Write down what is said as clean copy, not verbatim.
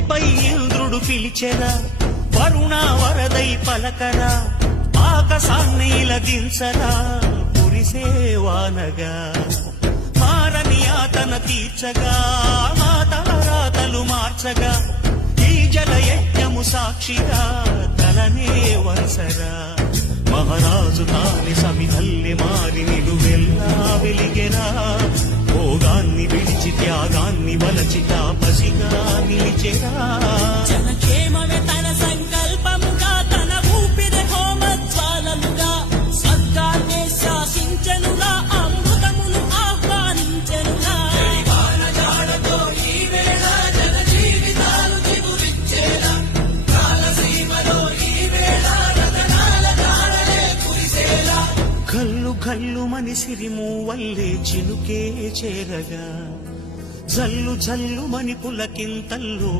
భూమిపై ఇంద్రుడు పిలిచెరా, వరుణ వరదై పలకరా, ఆకాశాన్నిలదించరా, కురిసేవానగా మారని ఆతన తీర్చగా, మా తలరాతలు మార్చగా, ఈ జలయజ్ఞము సాక్షిగా తలనే వరసరా. మహారాజు తాని సమిధల్లి మారి నిలువెల్లా వెలిగెరా, భోగాన్ని విడిచి త్యాగాన్ని వలచి తాపసిగా నిలిచెరా. జనక్షేమమే తన సంకల్పముగా, తన ఊపిరి హోమజ్వాలముగా, స్వర్గాన్నే శాసించెనుగా, అమృతమును ఆహ్వానించెనుగా. కల్లు కల్లు మని సిరిమూవల్లే చినుకే చేరగా, జల్లు జల్లు మని పులకింతల్లు